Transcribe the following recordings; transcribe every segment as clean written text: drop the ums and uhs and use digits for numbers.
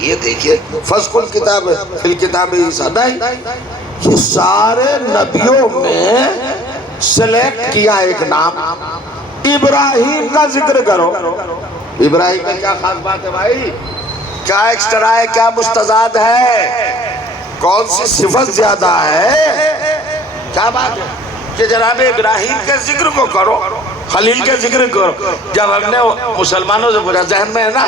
یہ دیکھیے فسق الکتاب فی الکتاب عیسیٰ نہیں، یہ سارے نبیوں میں سلیکٹ کیا ایک نام، ابراہیم کا ذکر کرو۔ ابراہیم کا کیا خاص بات ہے بھائی؟ کیا ایکسٹرا ہے، کیا مستضاد ہے، کون سی صفت زیادہ ہے؟ کیا بات ہے کہ جناب ابراہیم کے ذکر کو کرو، خلیل کے ذکر کرو۔ جب ہم نے مسلمانوں سے پوچھا ذہن میں ہے نا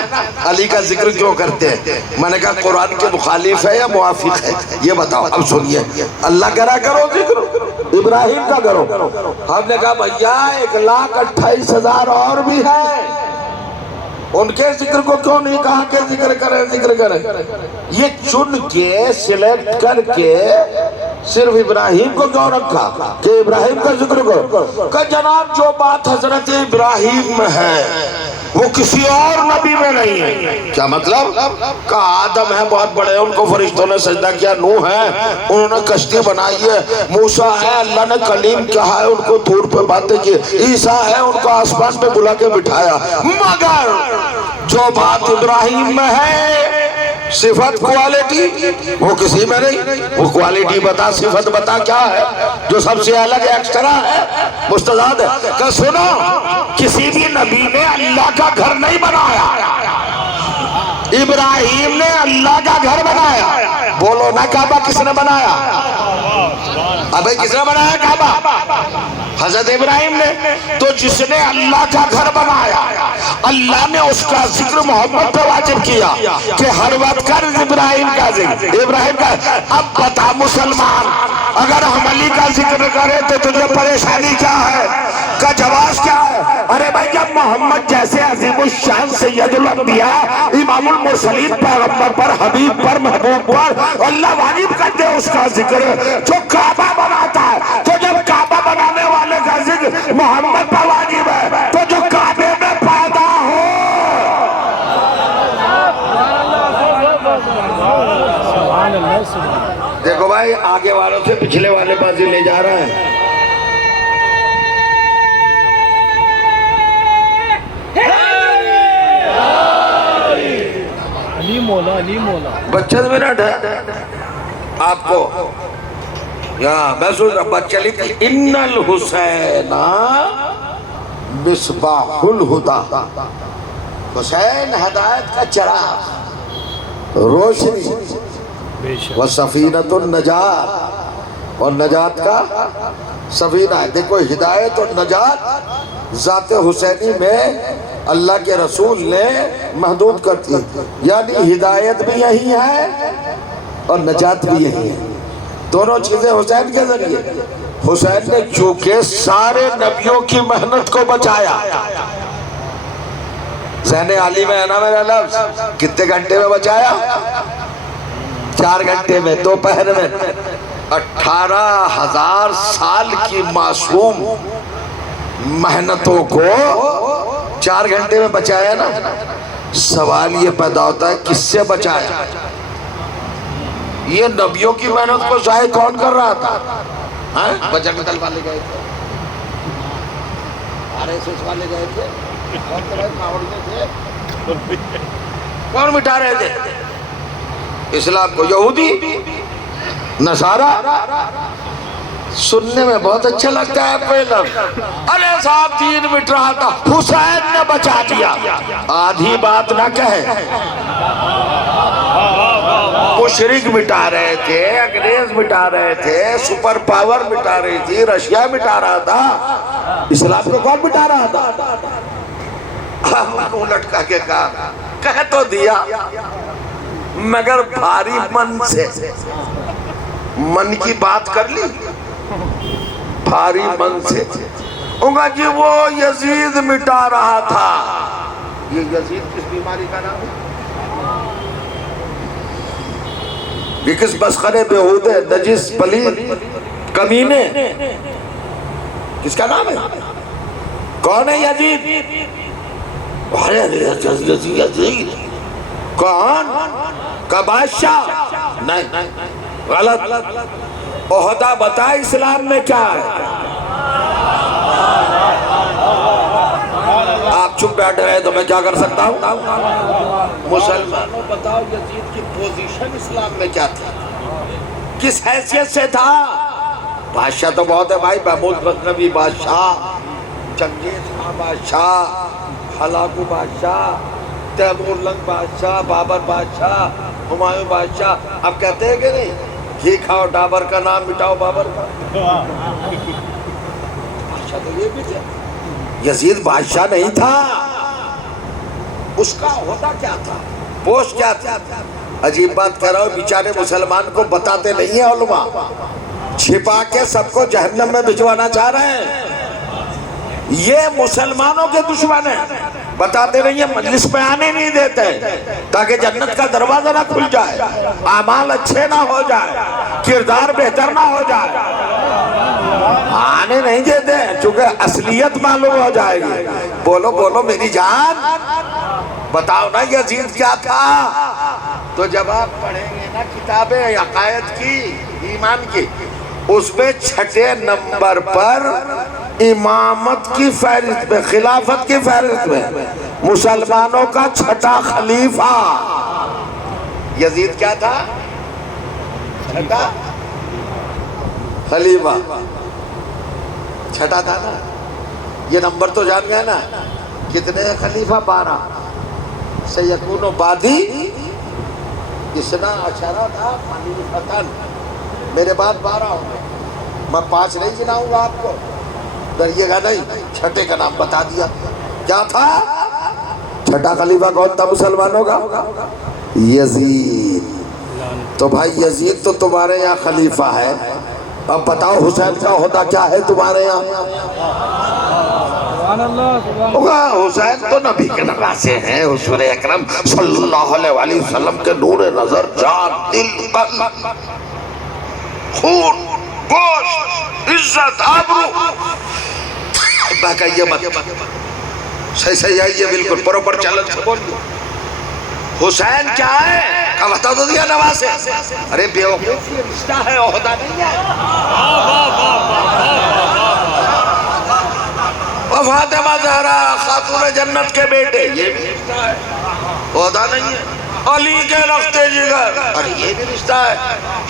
علی کا ذکر کیوں کرتے ہیں، میں نے کہا قرآن کے مخالف ہے یا موافق ہے یہ بتاؤ۔ اب سنیے، اللہ کرا کرو ذکر، ابراہیم کا کرو۔ ہم نے کہا بھیا 1,28,000 اور بھی ہیں، ان کے ذکر کو کیوں نہیں کہا کہ ذکر کریں ذکر کریں؟ یہ چن کے سلیکٹ کر کے صرف ابراہیم کو کیوں رکھا کہ ابراہیم کا ذکر کرو؟ کہ جناب جو بات حضرت ابراہیم میں ہے وہ کسی اور نبی میں نہیں ہے۔ کیا مطلب؟ کہ آدم ہے بہت بڑے، ان کو فرشتوں نے سجدہ کیا، نوح ہے انہوں نے کشتی بنائی ہے، موسیٰ ہے اللہ نے کلیم کہا ہے ان کو طور پہ باتیں کی، عیسیٰ ہے ان کو آسمان پہ بلا کے بٹھایا، مگر جو بات ابراہیم میں ہے صفت کوالٹی وہ کسی میں نہیں۔ وہ کوالٹی بتا، صفت بتا کیا ہے جو سب سے الگ ایکسٹرا ہے، مستضاد ہے؟ کہ سنو کسی بھی نبی نے اللہ کا گھر نہیں بنایا، ابراہیم نے اللہ کا گھر بنایا۔ بولو نا کعبہ کس نے بنایا؟ ابھی کس نے بنایا کعبہ؟ حضرت ابراہیم نے۔ تو جس نے اللہ کا گھر بنایا اللہ نے اس کا ذکر محمد پہ واجب کیا کہ ہر وقت کر ابراہیم کا ذکر، ابراہیم کا۔ اب بتا مسلمان اگر ہم علی کا ذکر کریں تو تجھے پریشانی کیا ہے؟ کا جواز کیا ہے؟ ارے بھائی جب محمد جیسے عظیم الشان سید الانبیاء امام المرسلین پیغمبر پر حبیب پر محبوب پر اللہ واجب کر دے اس کا ذکر جو کعبہ بناتا ہے، تو جب کعبہ بنانے والے کا ذکر محمد پر واجب ہے تو جو کعبے میں پیدا ہو۔ دیکھو بھائی آگے والوں سے پچھلے والے بازی لے جا رہا ہے۔ علی مولا علی مولا 25 منٹ ہے آپ کو یہاں میں سوچ رہا بات چلی تھی ان الحسین مصباح الہدا، حسین ہدایت کا چراغ روشنی، وہ سفینۃ النجات اور نجات کا سفینہ ہے۔ دیکھو ہدایت اور نجات ذات حسینی میں اللہ کے رسول نے محدود کرتی، یعنی ہدایت بھی یہی ہے اور نجات بھی یہی ہے، دونوں چیزیں حسین کے ذریعے۔ حسین نے چونکہ سارے نبیوں کی محنت کو بچایا، ذہن علی میں ہے نا میرا لفظ، کتنے گھنٹے میں بچایا؟ 4 گھنٹے میں، دوپہر میں 18,000 سال کی معصوم محنتوں کو 4 گھنٹے میں بچایا نا۔ سوال یہ پیدا ہوتا ہے کس سے بچایا؟ یہ نبیوں کی محنت کو ضائع کون کر رہا تھا؟ بجرنگ دل والے گئے تھے، RSS والے گئے تھے، کون مٹا رہے تھے اسلام کو؟ یہودی نصارہ۔ سننے میں بہت اچھا لگتا ہے کوئی لفظ، ارے صاحب دین مٹ رہا تھا حسین نے بچا دیا، آدھی بات نہ کہے۔ مشرک مٹا رہے تھے، انگریز مٹا رہے تھے، سپر پاور مٹا رہی تھی، رشیا مٹا رہا تھا، اسلام کو کون مٹا رہا تھا؟ منہ لٹکا کے کہا، کہہ تو دیا مگر بھاری من سے، من کی بات کر لی بھاری من سے۔ انگا جی وہ یزید مٹا رہا تھا۔ یہ یزید کس بیماری کا نام ہے؟ یہ کس مسخرے بیہودے نجس پلید کمینے کس کا نام ہے؟ کون ہے یزید؟ یزید کون؟ کا بادشاہ؟ نہیں، غلط۔ عہدہ بتا اسلام میں کیا ہے؟ آپ آپ چپ بیٹھے رہے تو میں کیا کر سکتا ہوں؟ مسلمانوں بتاؤ یزید کی پوزیشن اسلام میں کیا تھی؟ کس حیثیت سے تھا؟ بادشاہ تو بہت ہے بھائی، محمود غزنوی بادشاہ، چنگیز خان بادشاہ، ہلاکو بادشاہ، تیمور لنگ بادشاہ، بابر بادشاہ، ہمایوں بادشاہ. اب کہتے ہیں کہ نہیں گھی کھاؤ ڈابر کا نام مٹاؤ بابر کا. بادشاہ تو یہ بھی تھے. یزید بادشاہ نہیں تھا. اس کا عہدہ کیا تھا؟ پوسٹ کیا تھا؟ عجیب بات کہہ رہا ہوں، بیچارے مسلمان کو بتاتے نہیں ہیں علماء، چھپا کے سب کو جہنم میں بھجوانا چاہ رہے ہیں. یہ مسلمانوں کے دشمن ہیں، بتاتے نہیں ہیں، مجلس میں آنے نہیں دیتے تاکہ جنت کا دروازہ نہ کھل جائے، اعمال اچھے نہ ہو جائے، کردار بہتر نہ ہو جائے. آنے نہیں دیتے چونکہ اصلیت معلوم ہو جائے گی. بولو بولو میری جان، بتاؤ نا یزید کیا تھا؟ تو جب آپ پڑھیں گے نا کتابیں عقائد کی، ایمان کی، اس میں 6 نمبر پر امامت کی فہرست میں، خلافت کی فہرست میں مسلمانوں کا 6واں خلیفہ یزید کیا تھا؟ 6واں خلیفہ. 6 تھا نا. یہ نمبر تو جان گئے نا کتنے خلیفہ؟ 12. سیکون بعدی اسنا عشرہ تھا خلیفتاً، میرے بعد 12 ہوں گے. میں 5 نہیں گناؤں گا آپ کو، ڈریے گا نہیں. 6 کا نام بتا دیا. کیا تھا 6واں خلیفہ؟ کون تھا مسلمانوں کا؟ یزید. تو بھائی یزید تو تمہارے یہاں خلیفہ ہے. اب بتاؤ حسین کا عہدہ کیا ہے تمہارے یہاں؟ حسین تو نبی کے نواسے ہیں، حضور اکرم صلی اللہ علیہ وسلم کے نور نظر، جان، دل، قلب، خون، گوشت، عزت، آبرو. باقی مت صحیح آئیے بالکل پروپر چلن سے بول دو. حسین کیا ہے؟ کا بتا دو دیا نواسے. ارے بیوقوف، یہ رشتہ ہے، عہدہ نہیں ہے. فاطمہ زہرا خاتون جنت کے بیٹے، یہ بھی رشتہ ہے، عہدہ نہیں ہے. علی کے رختے جگر، ارے یہ بھی رشتہ ہے.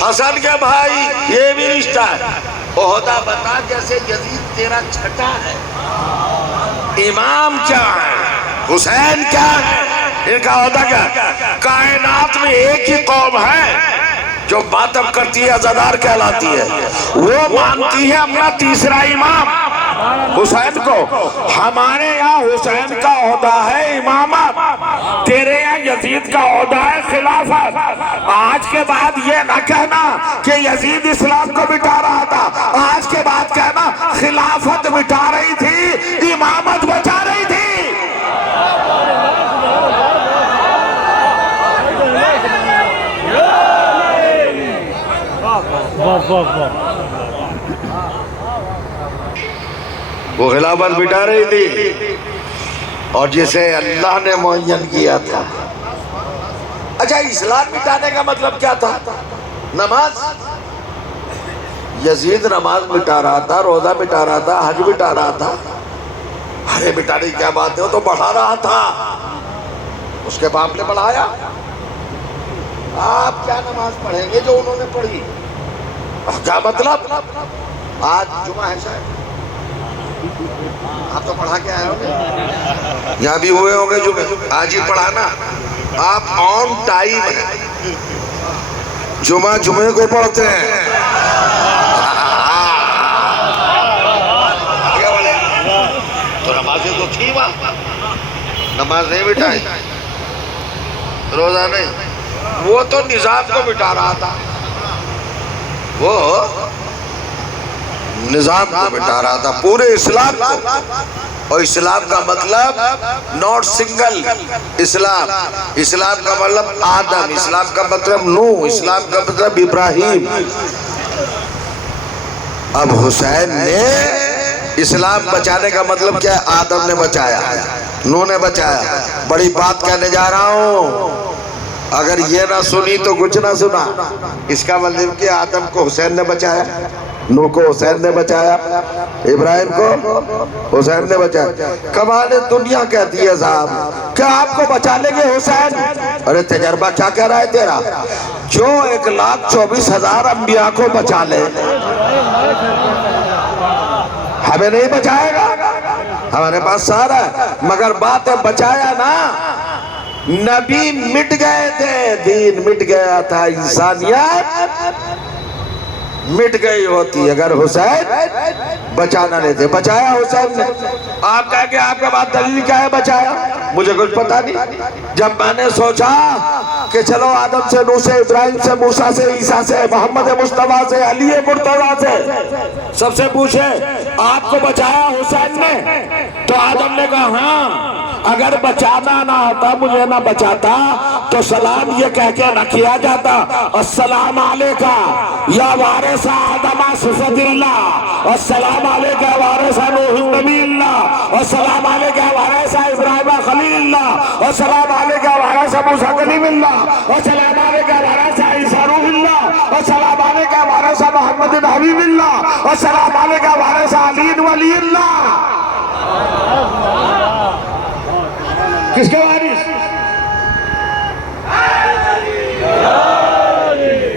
حسن کے بھائی، یہ بھی رشتہ ہے. عہدہ بتا. جیسے یزید تیرا 6واں ہے، امام کیا ہے؟ حسین کیا ہے؟ ان کا عہدہ کیا ہے؟ کائنات میں ایک ہی قوم ہے جو ماتم کرتی ہے، عزادار کہلاتی ہے. وہ مانتی ہے اپنا تیسرا امام حسین کو. ہمارے یہاں حسین کا عہدہ ہے امامت، تیرے یہاں یزید کا عہدہ ہے خلافت. آج کے بعد یہ نہ کہنا کہ یزید اسلام کو مٹا رہا تھا، آج کے بعد کہنا خلافت مٹا رہی تھی، امامت بچا رہی تھی. وہ خلافت مٹا رہی تھی اور جسے اللہ نے معین کیا تھا. اچھا اسلام مٹانے کا مطلب کیا تھا؟ نماز. یزید نماز مٹا رہا تھا، روزہ مٹا رہا تھا، حج مٹا رہا تھا. ارے مٹانے کی کیا بات ہے، وہ تو بڑھا رہا تھا. اس کے باپ نے بڑھایا. آپ کیا نماز پڑھیں گے جو انہوں نے پڑھی؟ کیا مطلب؟ آج جمعہ ہے شاید، آپ تو پڑھا کے آئے ہوں گے، یہاں بھی ہوئے ہوں گے جمعہ. آج ہی پڑھانا. آپ آن ٹائم ہیں، جمعے کو پڑھتے ہیں. تو نمازیں تو تھی وہاں، نماز نہیں مٹائی، روزہ نہیں. وہ تو نظام کو مٹا رہا تھا، وہ نظام کو مٹا رہا تھا، پورے اسلام کو. اور اسلام کا مطلب نوٹ سنگل اسلام. اسلام کا مطلب آدم، اسلام کا مطلب نوح، اسلام کا مطلب ابراہیم. اب حسین نے اسلام بچانے کا مطلب کیا ہے؟ آدم نے بچایا، نوح نے بچایا. بڑی بات کہنے جا رہا ہوں، اگر یہ نہ سنی تو کچھ نہ سنا. اس کا مطلب کہ آدم کو حسین نے بچایا. نوح کو حسین نے بچایا، ابراہیم کو حسین نے بچایا۔ کمال دنیا کہتی ہے صاحب کیا آپ کو بچا لیں گے حسین؟ ارے تجربہ کیا کہہ رہا ہے تیرا؟ جو 1,24,000 انبیاء کو بچا لے ہمیں نہیں بچائے گا؟ ہمارے پاس سارا ہے، مگر بات ہے بچایا نا، نبی مٹ گئے تھے، دین مٹ گیا تھا، انسانیت مٹ گئی ہوتی اگر حسین بچانا نہیں تھے۔ بچایا حسین نے۔ آپ کہہ کہ آپ کے بعد دلیل کیا ہے بچایا؟ مجھے کچھ پتا نہیں۔ جب میں نے سوچا کہ چلو آدم سے، نوح سے، ابراہیم سے، موسیٰ سے، عیسیٰ سے، محمد مصطفیٰ سے، علی مرتضیٰ سے سب سے پوچھے آپ کو بچایا حسین نے؟ تو آدم نے کہا ہاں، اگر بچانا نہ ہوتا، مجھے نہ بچاتا تو سلام یہ کہہ کے نہ کیا جاتا السلام علیکہ یا وارث آدم صفت اللہ، السلام علیکہ وارث نوح نبی اللہ، السلام علیکہ وارث ابراہیم خلیل اللہ، السلام علیکہ وارث موسیٰ کلیم اللہ، السلام علیکہ وارث عیسیٰ روح اللہ، السلام علیکہ وارث محمد حبیب اللہ، السلام علیکہ وارث علی ولی اللہ۔ کس کے وارث؟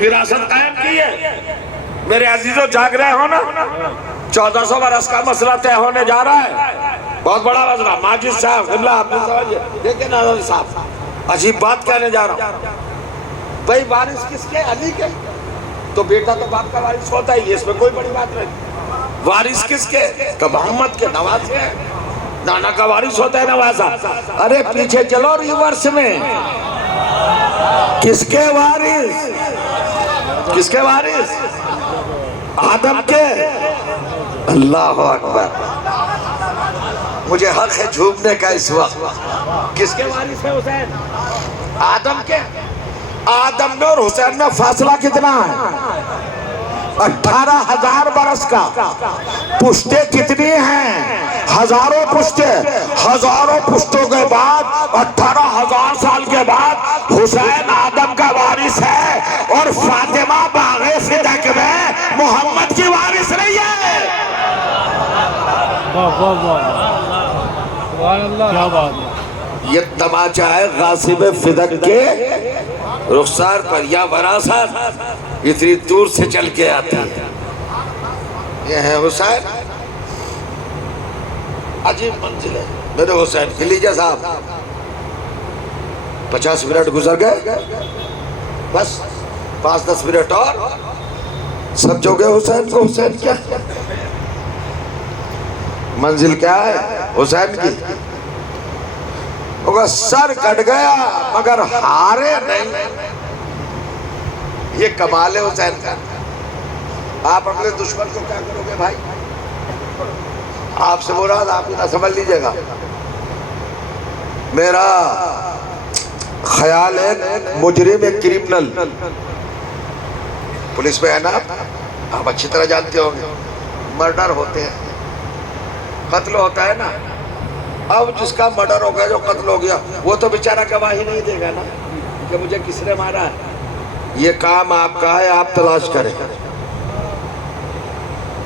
وراثت قائم کی ہے۔ میرے عزیزوں جاگ رہے ہو نا؟ 1400 برس کا مسئلہ طے ہونے جا رہا ہے، بہت بڑا مسئلہ۔ ماجد صاحب قبلہ آپ نے سمجھے دیکھیں ناظر صاحب عجیب بات کہنے جا رہا ہوں۔ بھئی وارث کس کے؟ علی کے؟ تو بیٹا تو باپ کا وارث ہوتا ہی، اس میں کوئی بڑی بات نہیں۔ وارث کس کے؟ کہ محمد کے نواسے ہیں، نانا کا وارث ہوتا ہے نوازہ۔ ارے پیچھے چلو ریورس میں، کس کے وارث؟ کس کے وارث؟ آدم کے۔ اللہ اکبر، مجھے حق ہے جھومنے کا اس وقت۔ کس کے وارث ہے حسین؟ آدم کے۔ آدم میں اور حسین میں فاصلہ کتنا ہے؟ 18,000 برس کا۔ پشتے کتنی ہیں؟ ہزاروں پشتے۔ ہزاروں پشتوں کے بعد 18,000 سال کے بعد حسین آدم کا وارث ہے، اور فاطمہ باغ صدق میں محمد کی وارث نہیں ہے۔ کیا بات ہے! یہ تماچا ہے غاصب فدق کے رخسار پر، یا وراثت اتنی دور سے چل کے آتی ہے۔ یہ ہے حسین، عجیب منزل ہے میرے حسین کی۔ لیجیے صاحب 50 منٹ گزر گئے، بس 5-10 منٹ اور سمجھو گے حسین کو۔ حسین کیا منزل کیا ہے حسین کی؟ وہ سر کٹ گیا مگر ہارے نہیں، یہ کمال ہے حسین کا۔ آپ اپنے دشمن کو کیا کرو گے بھائی؟ آپ سے مراد آپ نہ سمجھ لیجئے گا۔ میرا خیال ہے مجرم ایک کرمنل پولیس میں ہے نا، آپ اچھی طرح جانتے ہوں گے، مرڈر ہوتے ہیں، قتل ہوتا ہے نا۔ اب جس کا مرڈر ہو گیا، جو قتل ہو گیا، وہ تو بیچارہ گواہی نہیں دے گا نا کہ مجھے کس نے مارا ہے۔ یہ کام آپ کا ہے، آپ تلاش کریں۔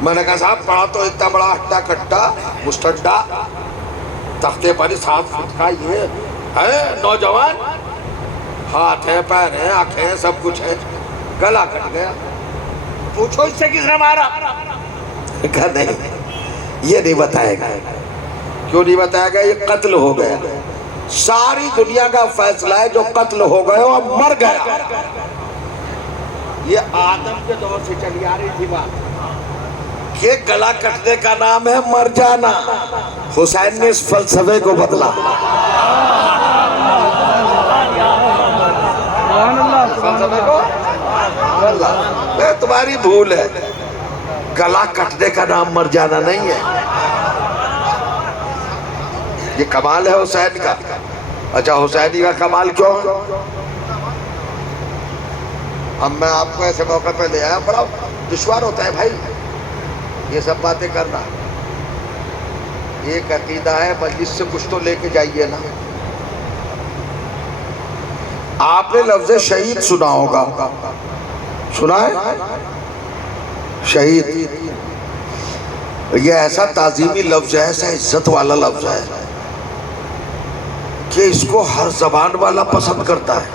میں نے کہا صاحب پڑھا تو اتنا بڑا ہٹا کٹا مستڈا تختے پر 7 فٹ کا یہ ہے نوجوان، ہاتھ ہے، پیر ہے، آنکھیں ہیں، سب کچھ ہے، گلا کٹ گیا، پوچھو اس سے کس نے مارا؟ کہا نہیں، یہ نہیں بتائے گا۔ کیوں نہیں بتائے گا؟ یہ قتل ہو گیا۔ ساری دنیا کا فیصلہ ہے جو قتل ہو گئے اور مر گیا۔ یہ آدم کے دور سے چلی آ رہی تھی بات کہ گلا کٹنے کا نام ہے مر جانا۔ حسین نے اس فلسفے کو بدلا۔ فلسفے کو بدلا، تمہاری بھول ہے، گلا کٹنے کا نام مر جانا نہیں ہے۔ یہ کمال ہے حسین کا۔ اچھا حسینی کا کمال کیوں؟ اب میں آپ کو ایسے موقع پہ لے آیا، بڑا دشوار ہوتا ہے بھائی یہ سب باتیں کرنا۔ ایک عقیدہ ہے، مجلس سے کچھ تو لے کے جائیے نا۔ آپ نے لفظ شہید سنا ہوگا، سنا ہے؟ شہید یہ ایسا تعظیمی لفظ ہے، ایسا عزت والا لفظ ہے کہ اس کو ہر زبان والا پسند کرتا ہے۔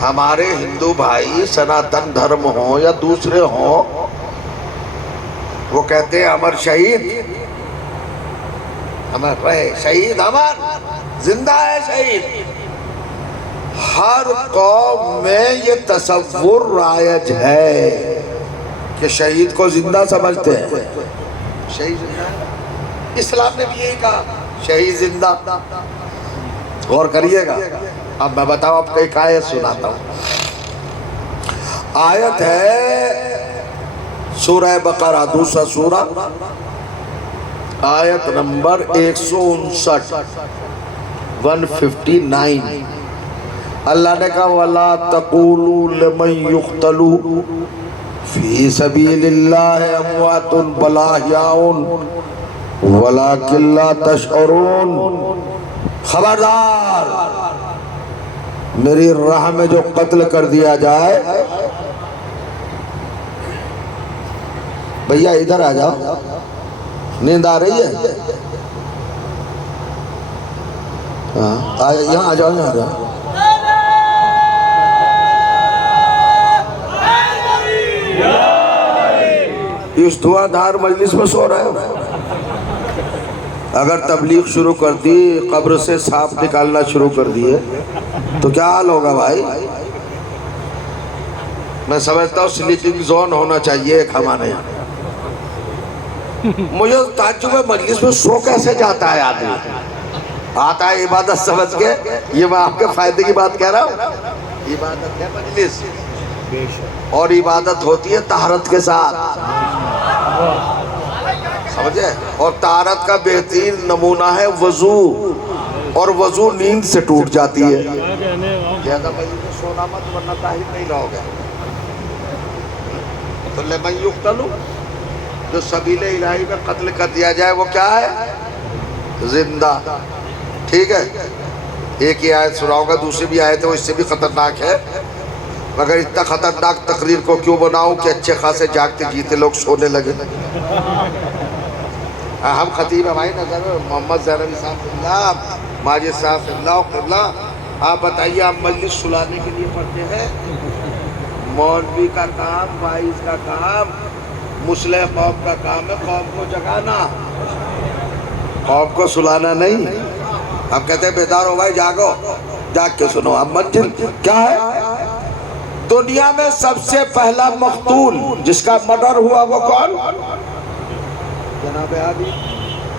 ہمارے ہندو بھائی سناتن دھرم ہوں یا دوسرے ہوں، وہ کہتے ہیں امر شہید، امر رہے شہید، امر زندہ ہے شہید۔ ہر قوم میں یہ تصور رائج ہے کہ شہید کو زندہ سمجھتے ہیں۔ شہید زندہ ہے، اسلام نے بھی یہی کہا شہید زندہ۔ غور کریے گا، اب میں بتاؤں، آپ کو ایک آیت سناتا ہوں۔ آیت ہے سورہ بقرہ، دوسرا سورہ، آیت نمبر 159۔ اللہ نے کہا وَلَا تَقُولُوا لِمَنْ يُقْتَلُ فِي سَبِيلِ اللَّهِ أَمْوَاتٌ بَلْ أَحْيَاءٌ وَلَكِنْ لَا تَشْعُرُونَ۔ خبردار، میری راہ میں جو قتل کر دیا جائے، بھیا ادھر آ جاؤ، نیند آ رہی ہے؟ یہاں آ جاؤ، یہاں آ جاؤ۔ اس دعا دار مجلس میں سو رہے ہو؟ اگر تبلیغ شروع کر دی، قبر سے سانپ نکالنا شروع کر دیے تو کیا حال ہوگا بھائی؟ میں سمجھتا ہوں سلیپنگ زون ہونا چاہیے ایک ہمارے یہاں۔ مجھے تعجب ہے مجلس میں سو کیسے جاتا ہے آدمی؟ آتا ہے عبادت سمجھ کے، یہ میں آپ کے فائدے کی بات کہہ رہا ہوں۔ عبادت ہے مجلس، اور عبادت ہوتی ہے طہارت کے ساتھ، سمجھے؟ اور طہارت کا بہترین نمونہ ہے وضو، اور وضو نیند سے ٹوٹ جاتی ہے۔ زیادہ مجلس میں سونا مت ورنہ طاہر نہیں رہو گے۔ تو لمن یقتل، جو سبیل الہی میں قتل کر دیا جائے وہ کیا ہے؟ زندہ۔ ٹھیک ہے، ایک ہی آیت سناؤں گا، دوسری بھی آیت ہے وہ اس سے بھی خطرناک ہے، مگر اتنا خطرناک تقریر کو کیوں بناؤں کہ اچھے خاصے جاگتے جیتے لوگ سونے لگے۔ ہم خطیب ہیں بھائی، نظر محمد زہروی صاحب اللہ، ماجد صاحب اللہ قبلہ، آپ بتائیے، آپ مجلس سلانے کے لیے پڑھتے ہیں؟ مولوی کا کام، وائز کا کام، مصلح قوم کا کام ہے قوم کو جگانا، قوم کو سلانا نہیں۔ ہم کہتے ہیں بیدار ہو بھائی، جاگو، جاگ کے سنو۔ اب منزل کیا ہے؟ دنیا میں سب سے پہلا مقتول جس کا مرڈر ہوا وہ کون؟ جناب آدم۔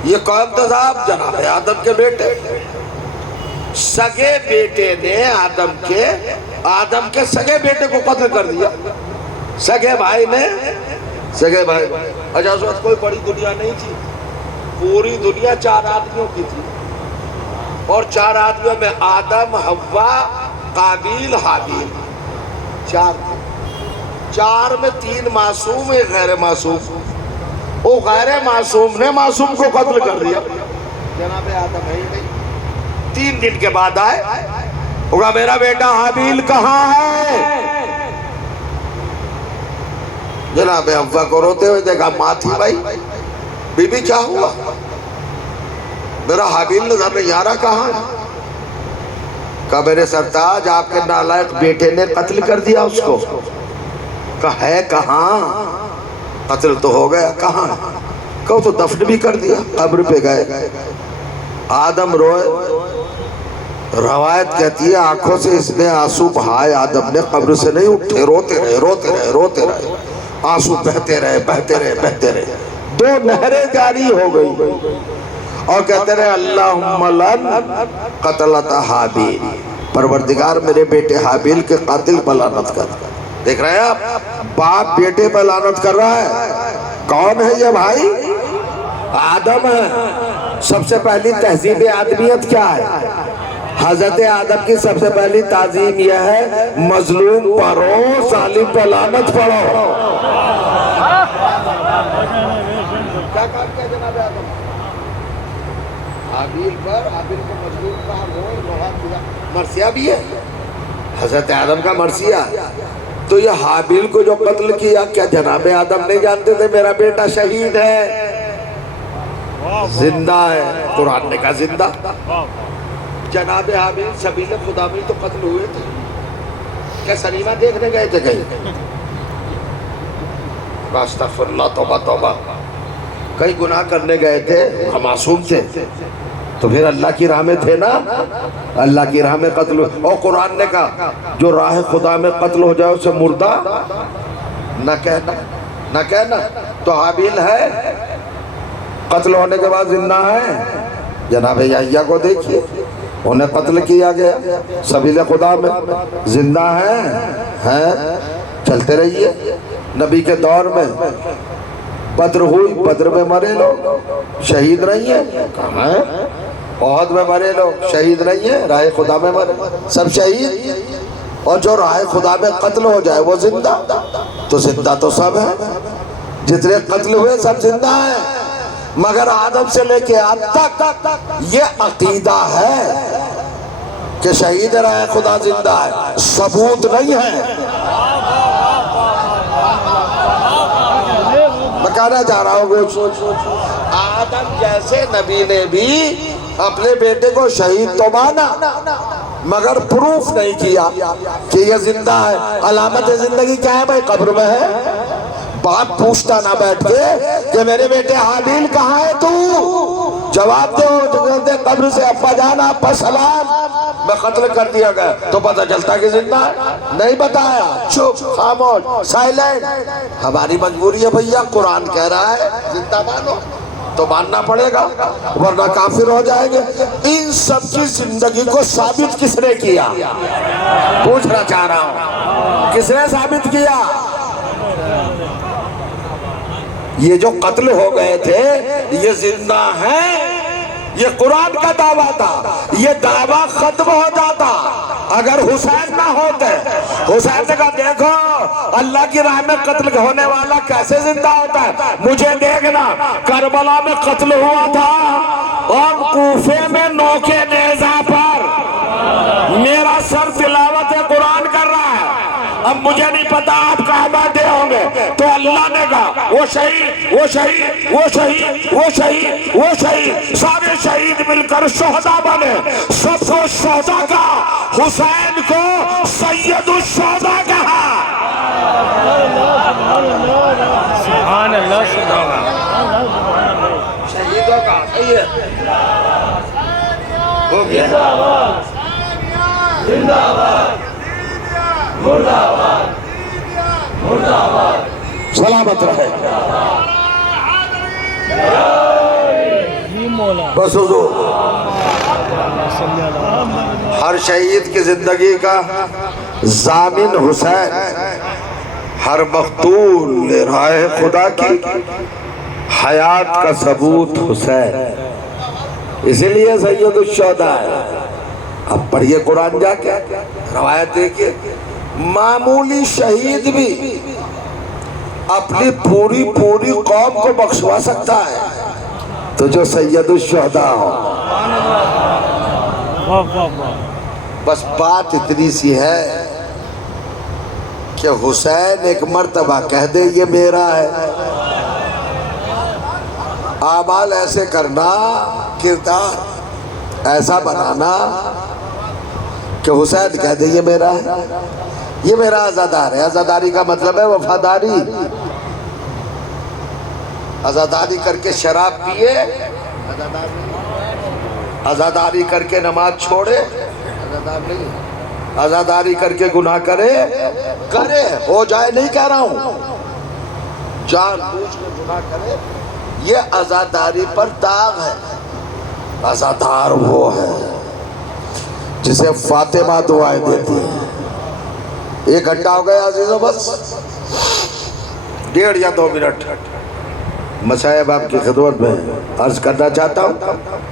یہ کون تھا صاحب؟ جناب آدم کے بیٹے، سگے بیٹے نے آدم کے سگے بیٹے کو قتل کر دیا۔ سگے بھائی نے، سگے بھائی، اچھا اس وقت کوئی بڑی دنیا نہیں تھی، پوری دنیا 4 آدمیوں کی تھی، اور 4 آدمیوں میں آدم، حوا، قابیل، حابیل، 4 تھے۔ 4 میں 3 معصوم، ایک غیر معصوم۔ وہ غیر معصوم نے معصوم کو قتل کر دیا۔ جناب آدم ہے ہی نہیں۔ 3 دن کے بعد آئے، ہوگا میرا بیٹا حابیل کہاں ہے؟ جناب حوا کو روتے ہوئے دیکھا، ماں تھی بھائی، بی بی کیا ہوا؟ میرا حابیل نظر نہیں آ رہا، کہاں ہے؟ کہا میرے سرتاج، آپ کے نالائق بیٹے نے قتل کر دیا اس کو۔ کہا ہے کہاں؟ قتل تو ہو گیا، کہاں؟ کہا تو دفن بھی کر دیا، قبر پہ گئے۔ آدم روئے، روایت کہتی ہے آنکھوں سے اس نے آنسو بہائے، آدم نے قبر سے نہیں اٹھے، روتے رہے، روتے رہے، روتے رہے، آنسو بہتے رہے، بہتے رہے، بہتے رہے، 2 نہریں جاری ہو گئی، اور کہتے رہے اللہم لن قتلت حابیل، پروردگار میرے بیٹے حابیل کے قاتل پر لعنت کر۔ دیکھ رہے ہیں آپ، باپ بیٹے پر لعنت کر رہا ہے۔ کون ہے یہ بھائی؟ آدم ہے۔ سب سے پہلی تہذیب آدمیت کیا ہے؟ حضرت آدم کی سب سے پہلی تعظیم یہ ہے مظلوم پڑھو، ظالم پر لعنت پڑھو۔ کیا کام کیا جناب آدم؟ حابیل پر، حابیل کو مظلوم کہا، روئے، لوہا کیا، مرثیہ بھی ہے حضرت آدم کا مرثیہ۔ تو یہ حابیل کو جو قتل کیا، کیا جناب آدم نہیں جانتے تھے میرا بیٹا شہید ہے، زندہ ہے؟ قرآن نے کہا زندہ۔ جناب حابیل سبیل خدا میں تو قتل ہوئے تھے، کیا سنیما دیکھنے گئے تھے کہیں؟ استغفر اللہ، توبہ توبہ، کئی گناہ کرنے گئے تھے، معصوم تھے تو پھر اللہ کی راہ میں تھے نا، اللہ کی راہ میں قتل ہو۔ اور قرآن نے کہا جو راہ خدا میں قتل ہو جائے اسے مردہ نہ کہنا، نہ کہنا۔ تو حابیل ہے، قتل ہونے کے بعد زندہ ہے۔ جناب یحییٰ کو دیکھیے، انہیں قتل کیا گیا، سبیل خدا میں زندہ ہیں۔ چلتے رہیے۔ نبی کے دور میں بدر ہوئی، بدر میں مرے لوگ، شہید نہیں ہیں، کہاں ہیں؟ احد میں مرے لوگ، شہید نہیں ہیں، راہ خدا میں مرے سب شہید۔ اور جو راہ خدا میں قتل ہو جائے وہ زندہ، تو زندہ تو سب ہیں، جتنے قتل ہوئے سب زندہ ہیں، مگر آدم سے لے کے اب تک یہ عقیدہ ہے کہ شہید راہ خدا زندہ ہے، ثبوت نہیں ہے۔ بکانا چاہ رہا ہوں کچھ، آدم جیسے نبی نے بھی اپنے بیٹے کو شہید تو مانا، مگر پروف نہیں کیا کہ یہ زندہ ہے۔ علامت زندگی کیا ہے بھائی؟ قبر میں ہے۔ باپ پوچھتا نہ بیٹھ کے کہ میرے بیٹے حابیل کہاں ہے تو؟ جواب دے قبر سے، ابا جان ابا سلام، میں قتل کر دیا گیا، تو پتہ چلتا کہ زندہ ہے؟ نہیں بتایا، چپ، خاموش، سائلنٹ۔ ہماری مجبوری ہے بھیا، قرآن کہہ رہا ہے زندہ مانو تو ماننا پڑے گا، ورنہ کافر ہو جائیں گے۔ ان سب کی زندگی کو ثابت کس نے کیا؟ پوچھنا چاہ رہا ہوں، کس نے ثابت کیا؟ یہ جو قتل ہو گئے تھے یہ زندہ ہیں، یہ قرآن کا دعویٰ تھا۔ یہ دعویٰ ختم ہو جاتا اگر حسین نہ ہوتے۔ حسین نے کہا دیکھو اللہ کی راہ میں قتل ہونے والا کیسے زندہ ہوتا ہے، مجھے دیکھنا۔ کربلا میں قتل ہوا تھا اور کوفے میں نوکے نیزہ پر میرا سر تلاوت قرآن کر رہا ہے۔ اب مجھے نہیں پتا آپ کہاں بیٹھے ہوں گے، تو اللہ نے کہا وہ شہید، وہ شہید، وہ شہید، وہ شہید، وہ شہید، سارے شہید مل کر شہداء بنے۔ سب کو شہداء کہا، حسین کو سید الشہداء کہا۔ سبحان اللہ، سبحان اللہ، شہیدوں کا صحیح ہے، ہو گیا۔ زندہ باد، مردہ آباد، مردہ آباد، سلامت رہے۔ جی مولا، بس حضور، ہر شہید کی زندگی کا ضامن حسین، ہر مقتول راہ خدا کی حیات کا ثبوت حسین، اسی لیے سید الشہداء ہے۔ اب پڑھیے قرآن جا کے، روایت دیکھیے، معمولی شہید بھی اپنی پوری قوم کو بخشوا سکتا ہے، تو جو سید الشہداء ہو۔ واہ واہ واہ، بس بات اتنی سی ہے کہ حسین ایک مرتبہ کہہ دے یہ میرا ہے، اعمال ایسے کرنا، کردار ایسا بنانا کہ حسین کہہ دے یہ میرا ہے، یہ میرا عزادار ہے۔ عزاداری کا مطلب ہے وفاداری۔ عزاداری کر کے شراب پیے، عزاداری کر کے نماز چھوڑے، عزادار نہیں۔ عزاداری کر کے گناہ کرے، ہو جائے نہیں کہہ رہا ہوں، جان بوجھ کے گناہ کرے، یہ عزاداری پر داغ ہے۔ عزادار وہ ہے جسے فاطمہ دعائیں دیتی ہے۔ 1 گھنٹہ ہو گیا عزیزو، بس 1.5 یا 2 منٹ میں صاحب آپ کی خدمت میں عرض کرنا چاہتا ہوں۔